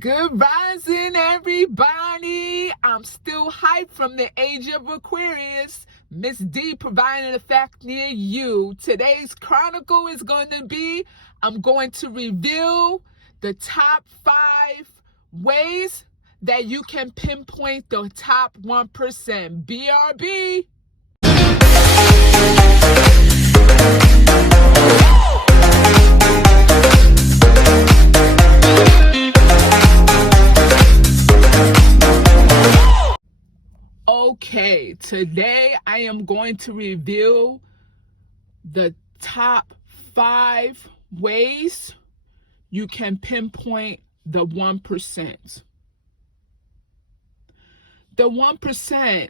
Good rising, everybody. I'm still hyped from the Age of Aquarius. Miss D providing a fact near you. Today's chronicle is going to be, I'm going to reveal the top 5 ways that you can pinpoint the top 1%. BRB. Okay, today I am going to reveal the top 5 ways you can pinpoint the 1%. The 1%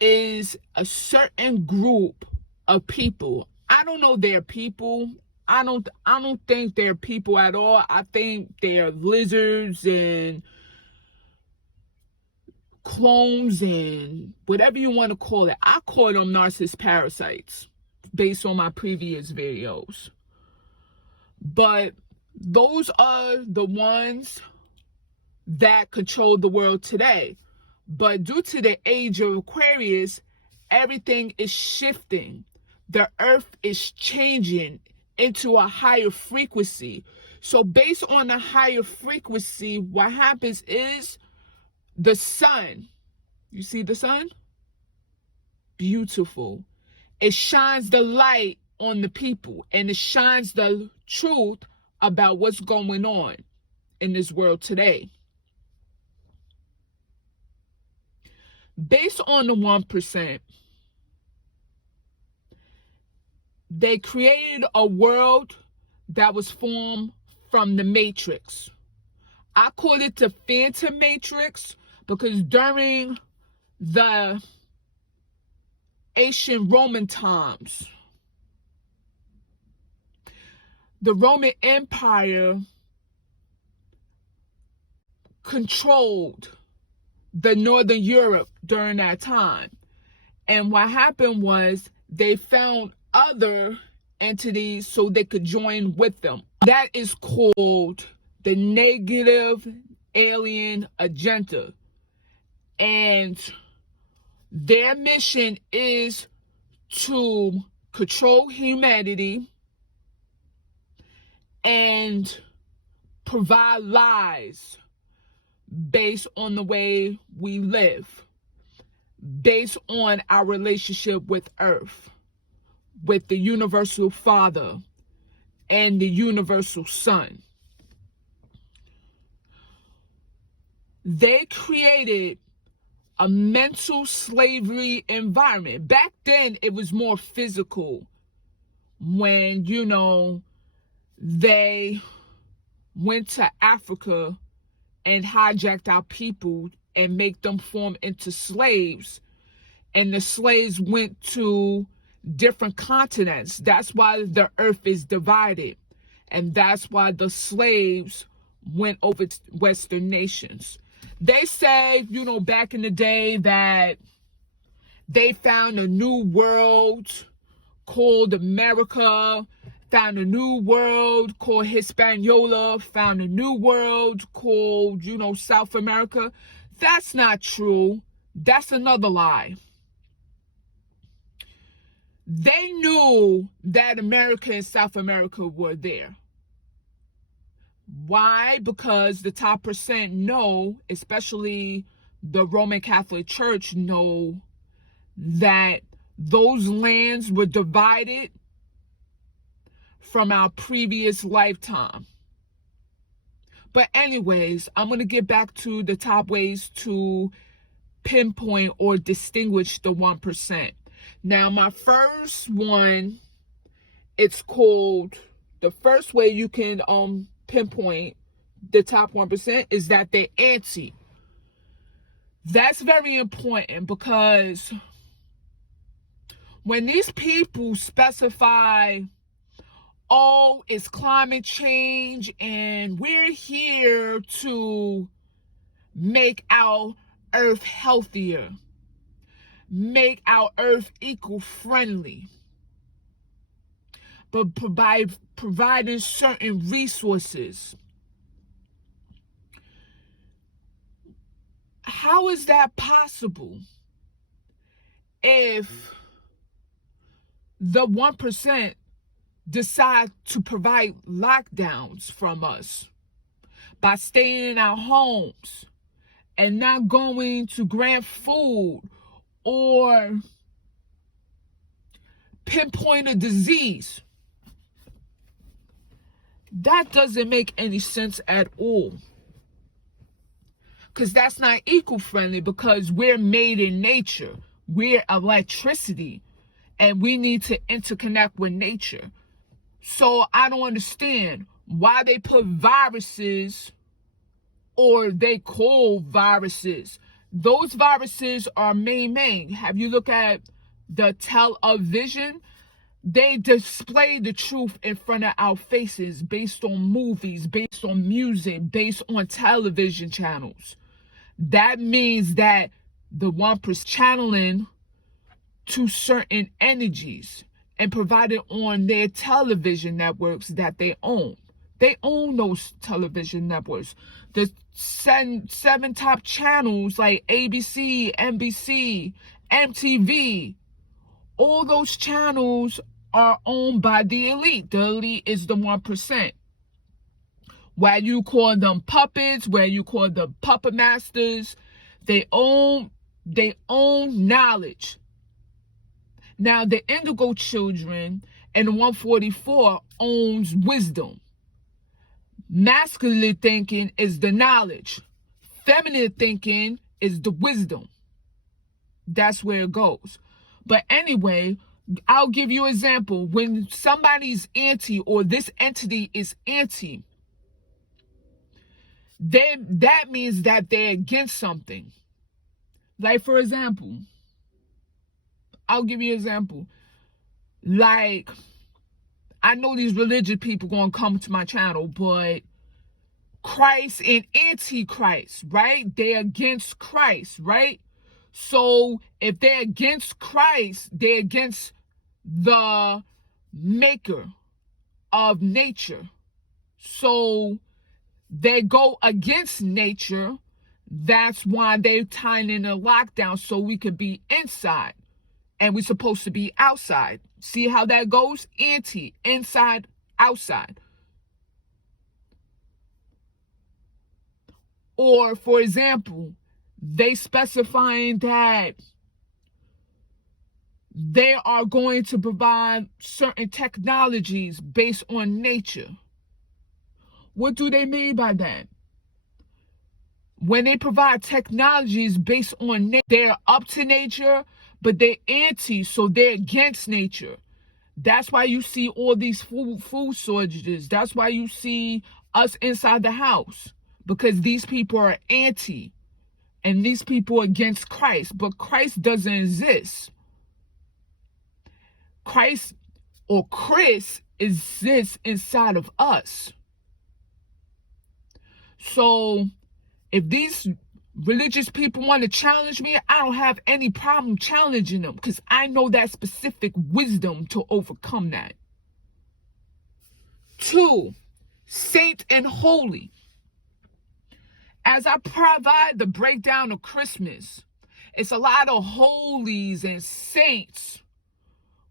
is a certain group of people. I don't know they're people. I don't think they're people at all. I think they're lizards and clones and whatever you want to call it. I call them narcissist parasites based on my previous videos. But those are the ones that control the world today. But due to the age of Aquarius, everything is shifting. The earth is changing into a higher frequency. So based on the higher frequency, what happens is the sun, you see the sun? Beautiful. It shines the light on the people, and it shines the truth about what's going on in this world today. Based on the 1%, they created a world that was formed from the Matrix. I call it the Phantom Matrix because during the ancient Roman times, the Roman Empire controlled the Northern Europe during that time. And what happened was they found other entities so they could join with them. That is called the negative alien agenda. And their mission is to control humanity and provide lies based on the way we live, based on our relationship with Earth, with the universal Father and the universal Son. They created a mental slavery environment. Back then, it was more physical when, they went to Africa and hijacked our people and make them form into slaves. And the slaves went to different continents. That's why the earth is divided. And that's why the slaves went over to Western nations. They say, back in the day that they found a new world called America, found a new world called Hispaniola, found a new world called, South America. That's not true. That's another lie. They knew that America and South America were there. Why? Because the top percent know, especially the Roman Catholic Church, know that those lands were divided from our previous lifetime. But anyways, I'm going to get back to the top ways to pinpoint or distinguish the 1%. Now, my first one, it's called, the first way you can pinpoint the top 1% is that they're anti. That's very important because when these people specify, oh, it's climate change and we're here to make our earth healthier, make our earth eco-friendly, but providing certain resources How is that possible if the 1% decide to provide lockdowns from us by staying in our homes and not going to grant food or pinpoint a disease? That doesn't make any sense at all. Because that's not eco-friendly, because we're made in nature. We're electricity, and we need to interconnect with nature. So I don't understand why they put viruses, or they call viruses. Those viruses are man-made. Have you looked at the television? They display the truth in front of our faces based on movies, based on music, based on television channels. That means that the 1% channeling to certain energies and provided on their television networks that they own. They own those television networks. The seven top channels like ABC, NBC, MTV, all those channels are owned by the elite. The elite is the 1%. Where you call them puppets, where you call them puppet masters, they own knowledge. Now the indigo children and the 144 owns wisdom. Masculine thinking is the knowledge. Feminine thinking is the wisdom. That's where it goes. But anyway, I'll give you an example. When somebody's anti, or this entity is anti, then that means that they're against something. Like, for example, I'll give you an example. Like, I know these religious people gonna come to my channel, but Christ and Antichrist, right? They're against Christ, right? So if they're against Christ, they're against the maker of nature. So they go against nature. That's why they're tying in a lockdown, so we could be inside and we're supposed to be outside. See how that goes? Anti, inside, outside. Or, for example, they specifying that they are going to provide certain technologies based on nature. What do they mean by that? When they provide technologies based on nature, they're up to nature, but they're anti, so they're against nature. That's why you see all these food shortages. That's why you see us inside the house, because these people are anti, and these people are against Christ. But Christ doesn't exist. Christ, or Chris, exists inside of us. So if these religious people want to challenge me, I don't have any problem challenging them, because I know that specific wisdom to overcome that. 2, saint and holy. As I provide the breakdown of Christmas, it's a lot of holies and saints.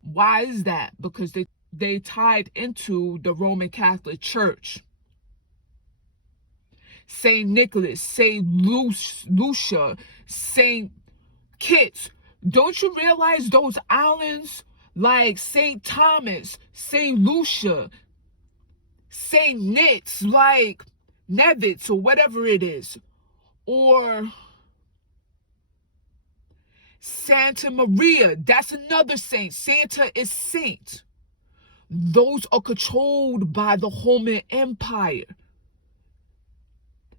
Why is that? Because they tied into the Roman Catholic Church. Saint Nicholas, Saint Lucia, Saint Kitts. Don't you realize those islands like Saint Thomas, Saint Lucia, Saint Nitz, like Nevitz, or whatever it is, or Santa Maria, that's another saint. Santa is saint. Those are controlled by the Roman Empire.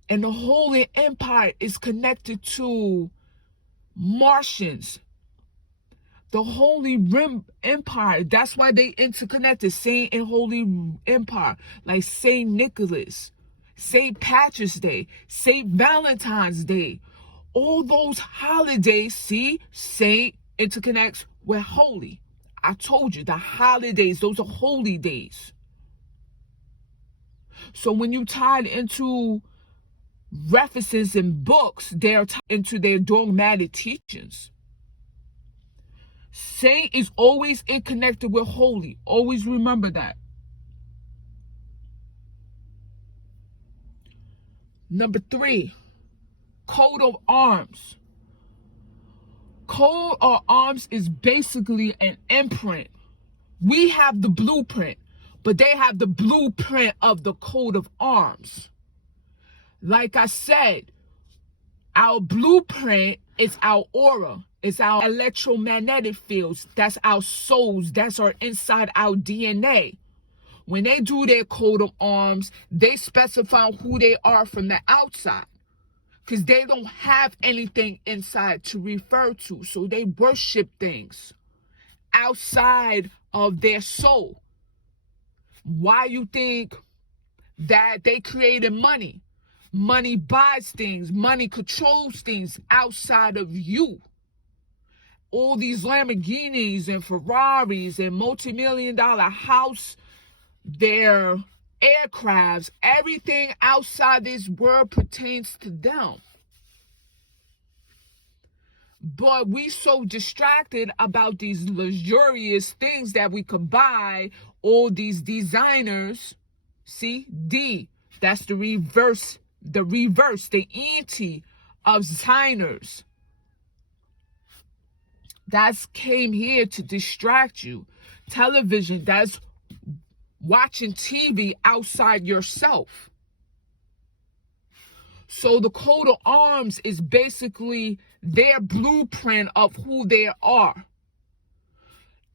And the Holy Empire is connected to Martians. The Holy Empire, that's why they interconnected. Saint and Holy Empire, like Saint Nicholas, Saint Patrick's Day, Saint Valentine's Day. All those holidays, see, saint interconnects with holy. I told you, the holidays, those are holy days. So when you tied into references in books they're into their dogmatic teachings. Saint is always in connected with holy. Always remember that. Number 3, coat of arms. Coat of arms is basically an imprint. We have the blueprint, but they have the blueprint of the coat of arms. Like I said, our blueprint is our aura. It's our electromagnetic fields. That's our souls. That's our inside our DNA. When they do their coat of arms, they specify who they are from the outside, because they don't have anything inside to refer to. So they worship things outside of their soul. Why you think that they created money? Money buys things. Money controls things outside of you. All these Lamborghinis and Ferraris and multi-million-dollar house, their aircrafts, everything outside this world pertains to them. But we so distracted about these luxurious things that we could buy, all these designers. See, that's the reverse, the anti of designers. That's came here to distract you. Television, that's watching TV outside yourself. So the coat of arms is basically their blueprint of who they are.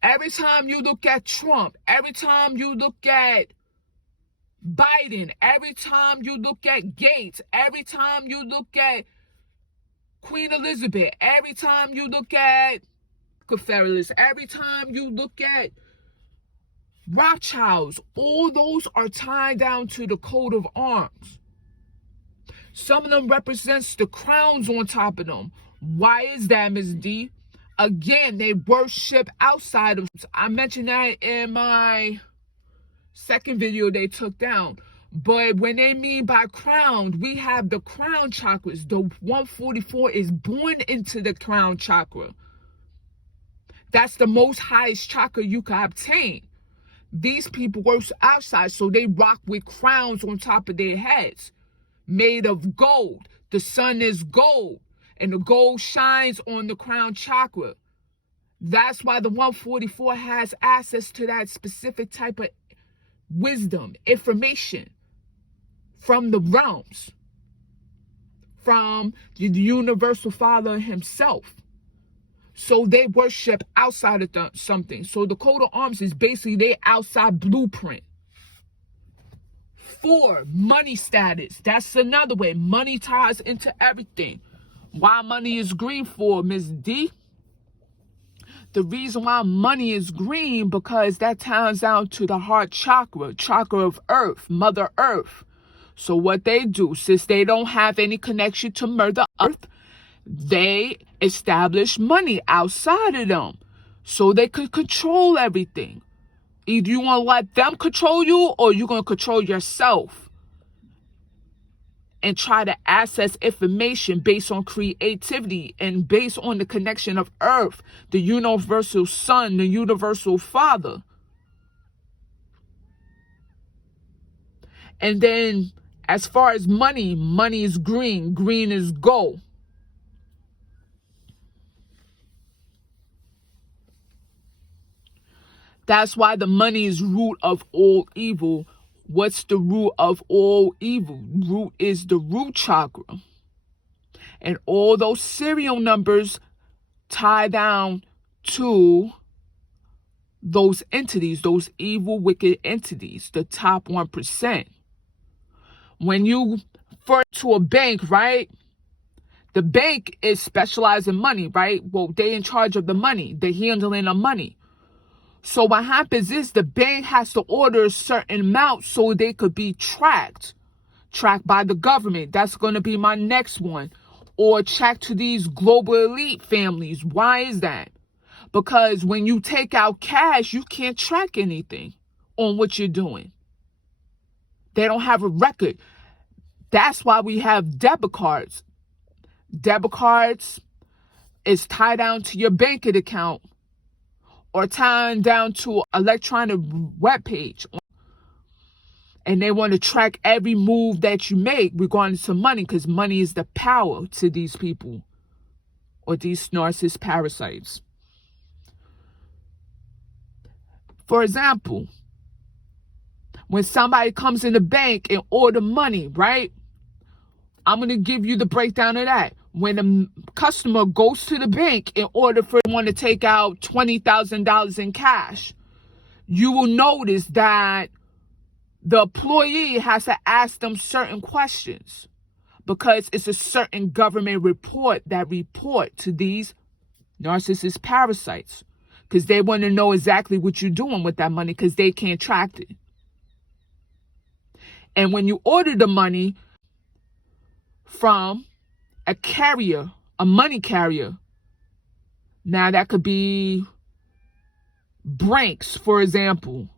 Every time you look at Trump, every time you look at Biden, every time you look at Gates, every time you look at Queen Elizabeth, every time you look at Rockefeller, every time you look at Rothschilds, all those are tied down to the coat of arms. Some of them represents the crowns on top of them. Why is that, Ms. D? Again, they worship outside of. I mentioned that in my second video they took down. But when they mean by crown, we have the crown chakras. The 144 is born into the crown chakra. That's the most highest chakra you can obtain. These people work outside, so they rock with crowns on top of their heads, made of gold. The sun is gold, and the gold shines on the crown chakra. That's why the 144 has access to that specific type of wisdom, information from the realms, from the universal Father himself. So they worship outside of something. So the coat of arms is basically their outside blueprint. 4, money status. That's another way. Money ties into everything. Why money is green for, Ms. D? The reason why money is green, because that ties down to the heart chakra, chakra of earth, Mother Earth. So what they do, since they don't have any connection to Mother Earth, they establish money outside of them so they could control everything. Either you want to let them control you, or you're going to control yourself and try to access information based on creativity and based on the connection of earth, the universal sun, the universal father. And then as far as money, money is green. Green is gold. That's why the money is root of all evil. What's the root of all evil? Root is the root chakra. And all those serial numbers tie down to those entities, those evil, wicked entities, the top 1%. When you refer to a bank, right? The bank is specialized in money, right? Well, they in charge of the money, the handling of money. So what happens is the bank has to order a certain amount so they could be tracked by the government. That's going to be my next one. Or tracked to these global elite families. Why is that? Because when you take out cash, you can't track anything on what you're doing. They don't have a record. That's why we have debit cards. Debit cards is tied down to your banking account or tied down to electronic web page. And they want to track every move that you make regarding to money, because money is the power to these people or these narcissist parasites. For example, when somebody comes in the bank and order money, right? I'm going to give you the breakdown of that. When a customer goes to the bank in order for one to take out $20,000 in cash, you will notice that the employee has to ask them certain questions, because it's a certain government report that report to these narcissist parasites, because they want to know exactly what you're doing with that money, because they can't track it. And when you order the money from a carrier, a money carrier, now that could be Brinks, for example,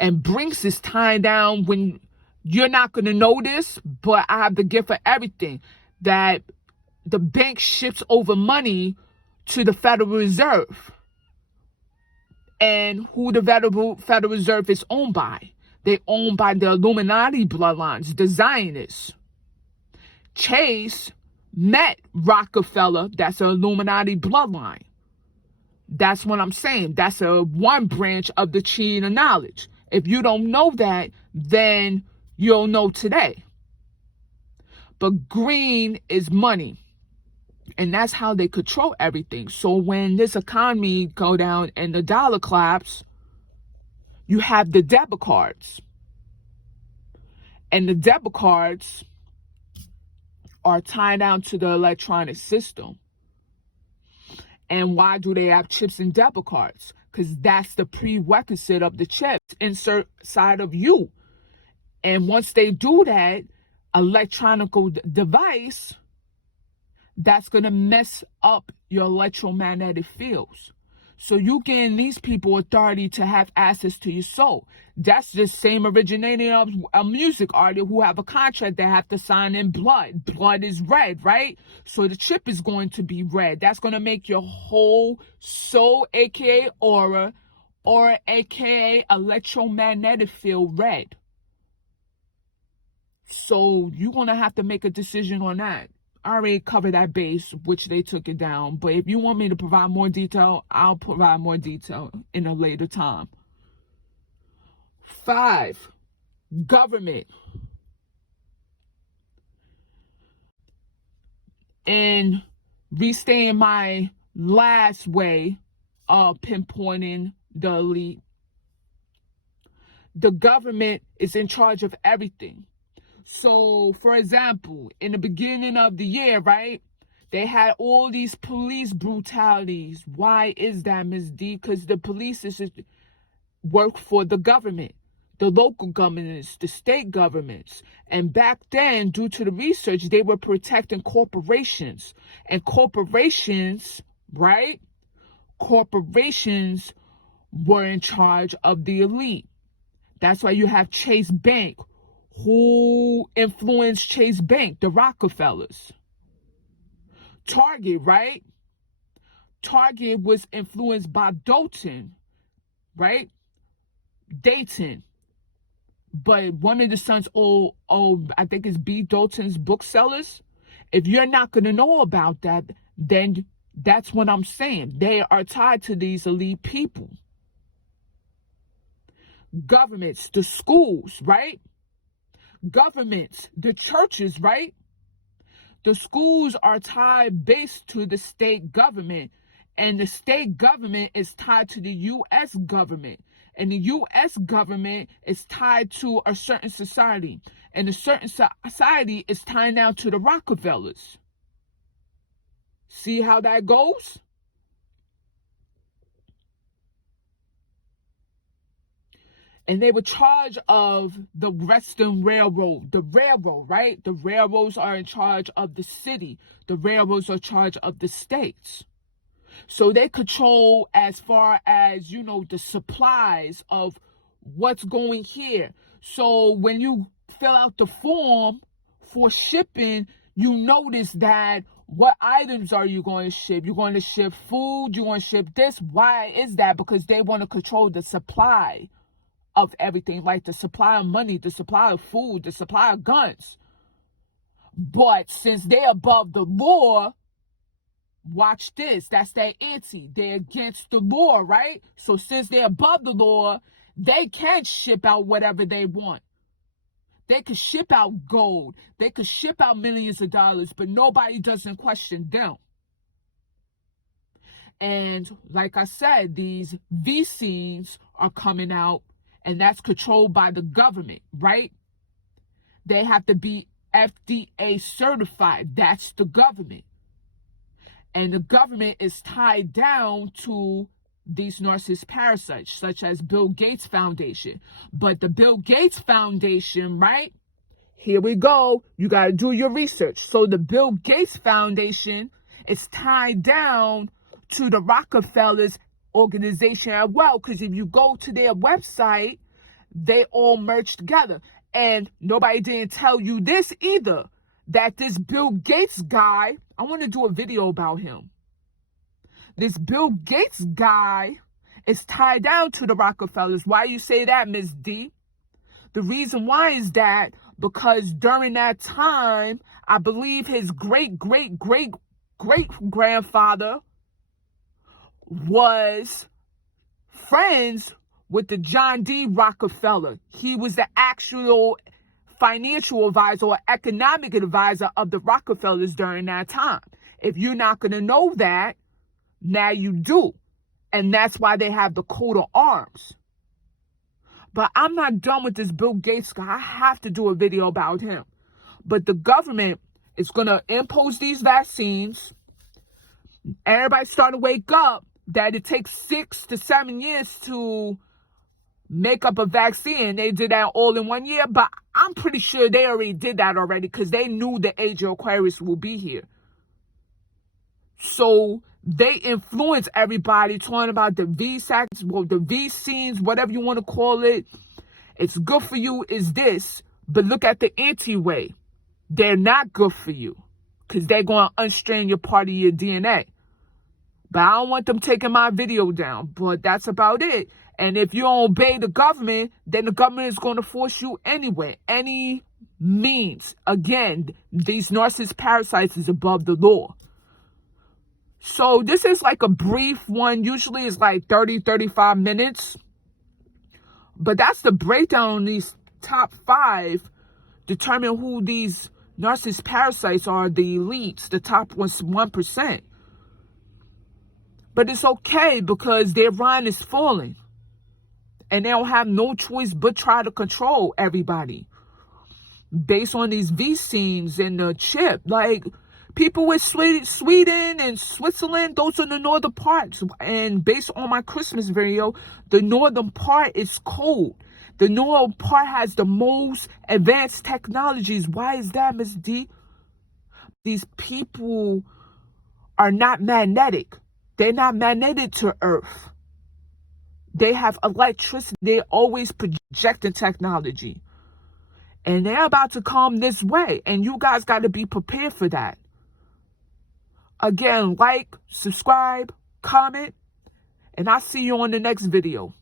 and Brinks is tying down, when you're not going to know this, but I have the gift for everything, that the bank ships over money to the Federal Reserve. And who the Federal Reserve is owned by? They're owned by the Illuminati bloodlines, the Zionists. Chase met Rockefeller, that's an Illuminati bloodline. That's what I'm saying. That's a one branch of the chain of knowledge. If you don't know that, then you'll know today. But green is money. And that's how they control everything. So when this economy go down and the dollar collapse, you have the debit cards. And the debit cards are tied down to the electronic system. And why do they have chips and debit cards? Because that's the prerequisite of the chips inside of you. And once they do that, electronic device, that's going to mess up your electromagnetic fields. So you giving these people authority to have access to your soul. That's the same originating of a music artist who have a contract they have to sign in blood. Blood is red, right? So the chip is going to be red. That's going to make your whole soul, aka aura, or aka electromagnetic field red. So you're going to have to make a decision on that. I already covered that base, which they took it down. But if you want me to provide more detail, I'll provide more detail in a later time. 5, government. And restating my last way of pinpointing the elite. The government is in charge of everything. So, for example, in the beginning of the year, right, they had all these police brutalities. Why is that, Ms. D? Because the police work for the government, the local governments, the state governments. And back then, due to the research, they were protecting corporations. And corporations, right, corporations were in charge of the elite. That's why you have Chase Bank. Who influenced Chase Bank? The Rockefellers. Target, right? Target was influenced by Dalton, right? Dayton. But one of the sons, I think it's B. Dalton's booksellers. If you're not going to know about that, then that's what I'm saying. They are tied to these elite people. Governments, the schools, right? Governments, the churches, right? The schools are tied based to the state government, and the state government is tied to the U.S. government, and the U.S. government is tied to a certain society, and a certain society is tied down to the Rockefellers. See how that goes? And they were charge of the Western Railroad, the railroad, right? The railroads are in charge of the city. The railroads are in charge of the states. So they control as far as, the supplies of what's going here. So when you fill out the form for shipping, you notice that what items are you going to ship? You're going to ship food, you're going to ship this. Why is that? Because they want to control the supply of everything, like the supply of money, the supply of food, the supply of guns. But since they're above the law, watch this, that's their anti. They're against the law, right? So since they're above the law, they can ship out whatever they want. They could ship out gold. They could ship out millions of dollars, but nobody doesn't question them. And like I said, these vaccines are coming out, and that's controlled by the government, right? They have to be FDA certified. That's the government. And the government is tied down to these narcissist parasites, such as Bill Gates Foundation. But the Bill Gates Foundation, right? Here we go. You got to do your research. So the Bill Gates Foundation is tied down to the Rockefellers organization as well. Because if you go to their website, they all merge together. And nobody didn't tell you this either, that this Bill Gates guy, I want to do a video about him. This Bill Gates guy is tied down to the Rockefellers. Why you say that, Miss D? The reason why is that because during that time, I believe his great-great-great-great-grandfather was friends with the John D. Rockefeller. He was the actual financial advisor or economic advisor of the Rockefellers during that time. If you're not going to know that, now you do. And that's why they have the coat of arms. But I'm not done with this Bill Gates guy. I have to do a video about him. But the government is going to impose these vaccines. Everybody's starting to wake up that it takes 6 to 7 years to make up a vaccine. They did that all in 1 year. But I'm pretty sure they already did that already because they knew the Age of Aquarius will be here. So they influence everybody talking about the the vaccines, whatever you want to call it. It's good for you is this, but look at the anti-way. They're not good for you because they're going to unstrain your part of your DNA. But I don't want them taking my video down, but that's about it. And if you don't obey the government, then the government is going to force you anyway, any means. Again, these narcissist parasites is above the law. So this is like a brief one. Usually it's like 30, 35 minutes. But that's the breakdown on these top 5. Determine who these narcissist parasites are, the elites, the top 1%. But it's okay because their line is falling. And they don't have no choice but try to control everybody. Based on these vaccines and the chip. Like, people with Sweden and Switzerland, those are the northern parts. And based on my Christmas video, the northern part is cold. The northern part has the most advanced technologies. Why is that, Miss D? These people are not magnetic. They're not magnetic to Earth. They have electricity. They're always projecting technology. And they're about to come this way. And you guys got to be prepared for that. Again, like, subscribe, comment, and I'll see you on the next video.